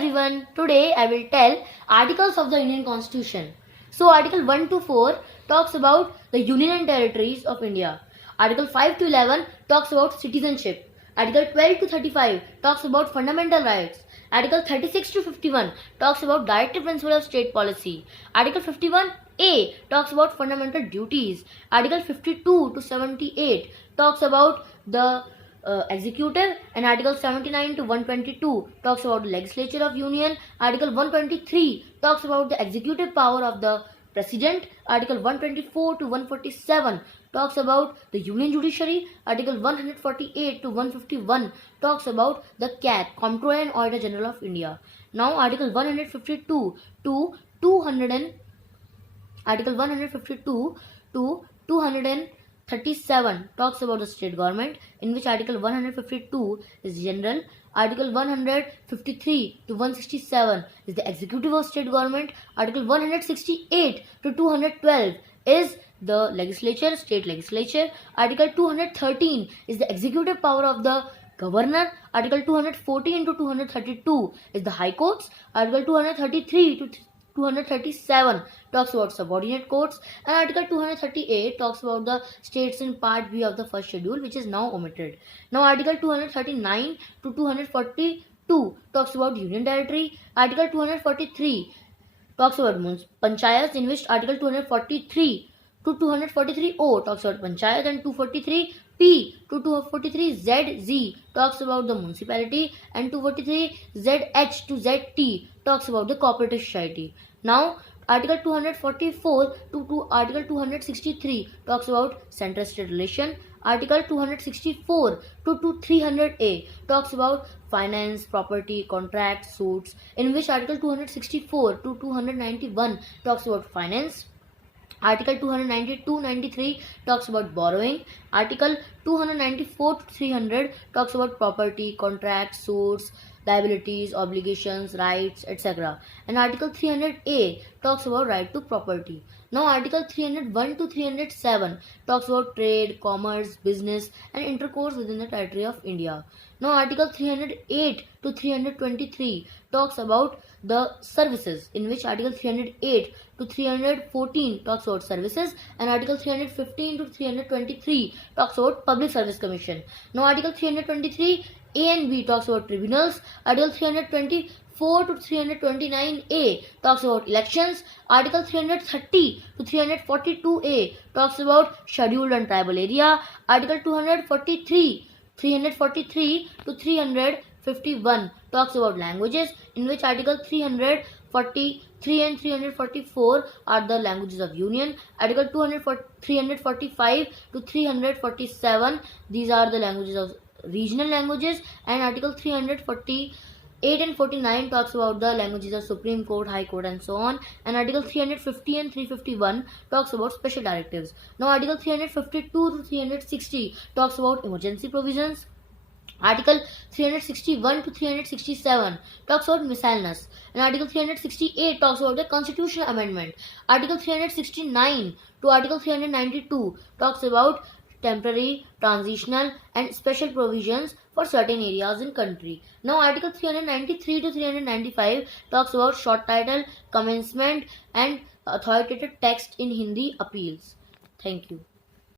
everyone, today I will tell articles of the Indian Constitution. So Article 1 to 4 talks about the Union and Territories of India. Article 5 to 11 talks about citizenship. Article 12 to 35 talks about fundamental rights. Article 36 to 51 talks about directive principle of state policy. Article 51A talks about fundamental duties. Article 52 to 78 talks about the executive, and Article 79 to 122 talks about the legislature of union. Article 123 talks about the executive power of the president. Article 124 to 147 talks about the union judiciary. Article 148 to 151 talks about the CAG, Comptroller and Auditor General of India. Now Article 152 to 200 Article 152 to 237 talks about the state government, in which Article 152 is general. Article 153 to 167 is the executive of state government. Article 168 to 212 is the legislature, state legislature. Article 213 is the executive power of the governor. Article 214 to 232 is the high courts. Article 233 to 237 talks about subordinate courts, and Article 238 talks about the states in Part B of the first schedule, which is now omitted. Now Article 239 to 242 talks about union territory. Article 243 talks about panchayats, in which Article 243 to 243O talks about panchayat, and 243P to 243ZZ talks about the municipality, and 243ZH to ZT talks about the cooperative society. Now Article 244 to Article 263 talks about center-state relation. Article 264 to 300A talks about finance, property, contracts, suits, in which Article 264 to 291 talks about finance. Article 292-93 talks about borrowing. Article 294 to 300 talks about property, contracts, suits, liabilities, obligations, rights, etc. And Article 300A talks about right to property. Now Article 301 to 307 talks about trade, commerce, business and intercourse within the territory of India. Now Article 308 to 323 talks about the services, in which Article 308 to 314 talks about services, and Article 315 to 323 talks about Public Service Commission. Now Article 323 A and B talks about tribunals. Article 324 to 329A talks about elections. Article 330 to 342A talks about scheduled and tribal area. Article 343 to 351 talks about languages, in which Article 343 and 344 are the languages of union. Article 345 to 347, these are the languages of regional languages, and Article 348 and 49 talks about the languages of Supreme Court, High Court and so on, and Article 350 and 351 talks about special directives. Now Article 352 to 360 talks about emergency provisions. Article 361 to 367 talks about miscellaneous, and Article 368 talks about the constitutional amendment. Article 369 to Article 392 talks about temporary, transitional and special provisions for certain areas in country. Now Article 393 to 395 talks about short title, commencement and authoritative text in Hindi appeals. Thank you.